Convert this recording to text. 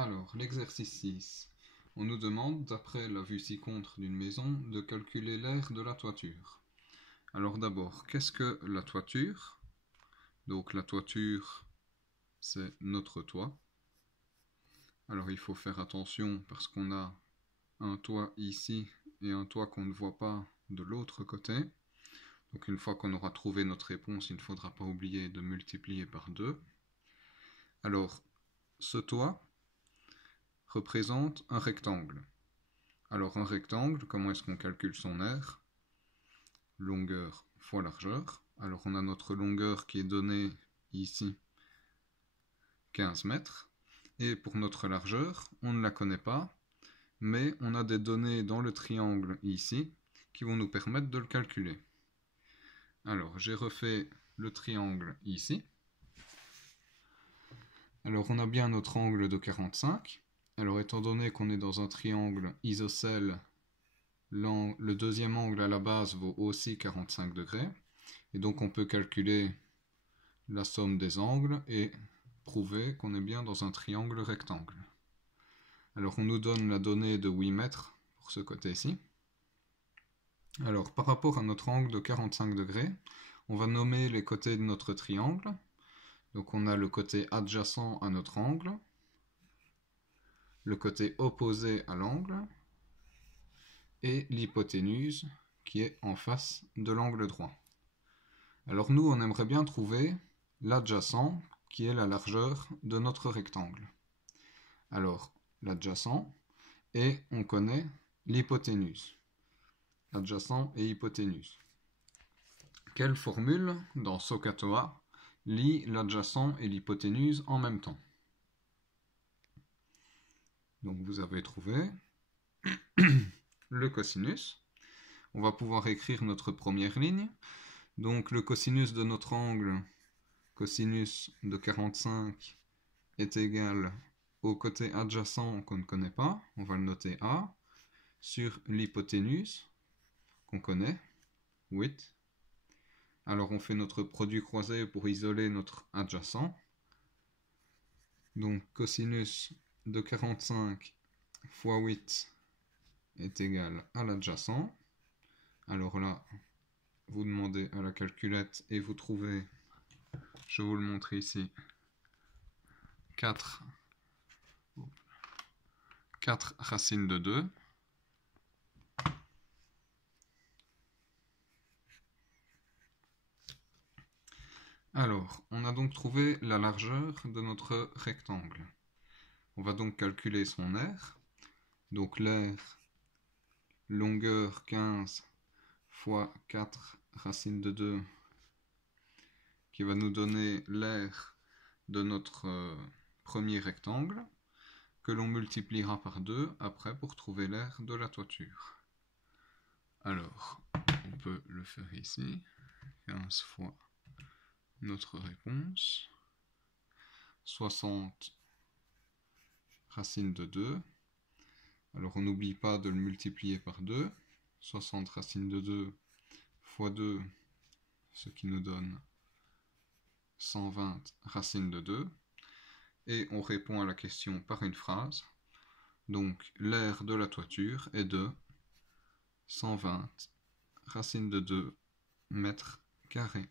Alors, l'exercice 6. On nous demande, d'après la vue ci-contre d'une maison, de calculer l'aire de la toiture. Alors d'abord, qu'est-ce que la toiture? Donc la toiture, c'est notre toit. Alors il faut faire attention parce qu'on a un toit ici et un toit qu'on ne voit pas de l'autre côté. Donc une fois qu'on aura trouvé notre réponse, il ne faudra pas oublier de multiplier par 2. Alors, ce toit représente un rectangle. Alors un rectangle, comment est-ce qu'on calcule son aire? Longueur fois largeur. Alors on a notre longueur qui est donnée ici, 15 mètres. Et pour notre largeur, on ne la connaît pas, mais on a des données dans le triangle ici qui vont nous permettre de le calculer. Alors j'ai refait le triangle ici. Alors on a bien notre angle de 45. Alors étant donné qu'on est dans un triangle isocèle, le deuxième angle à la base vaut aussi 45 degrés. Et donc on peut calculer la somme des angles et prouver qu'on est bien dans un triangle rectangle. Alors on nous donne la donnée de 8 mètres pour ce côté-ci. Alors par rapport à notre angle de 45 degrés, on va nommer les côtés de notre triangle. Donc on a le côté adjacent à notre angle, le côté opposé à l'angle, et l'hypoténuse qui est en face de l'angle droit. Alors nous, on aimerait bien trouver l'adjacent qui est la largeur de notre rectangle. Alors, l'adjacent, et on connaît l'hypoténuse. Adjacent et hypoténuse. Quelle formule dans SOHCAHTOA lie l'adjacent et l'hypoténuse en même temps? Donc vous avez trouvé le cosinus. On va pouvoir écrire notre première ligne. Donc le cosinus de notre angle, cosinus de 45, est égal au côté adjacent qu'on ne connaît pas, on va le noter A, sur l'hypoténuse, qu'on connaît, 8. Alors on fait notre produit croisé pour isoler notre adjacent. Donc cosinus de 45 fois 8 est égal à l'adjacent. Alors là, vous demandez à la calculette et vous trouvez, je vous le montre ici, 4 racines de 2. Alors, on a donc trouvé la largeur de notre rectangle. On va donc calculer son aire. Donc l'aire, longueur 15 fois 4 racines de 2, qui va nous donner l'aire de notre premier rectangle, que l'on multipliera par 2 après pour trouver l'aire de la toiture. Alors, on peut le faire ici, 15 fois notre réponse, 60 racines de 2. Alors on n'oublie pas de le multiplier par 2, 60 racines de 2 fois 2, ce qui nous donne 120 racines de 2. Et on répond à la question par une phrase. Donc l'aire de la toiture est de 120 racines de 2 mètres carrés.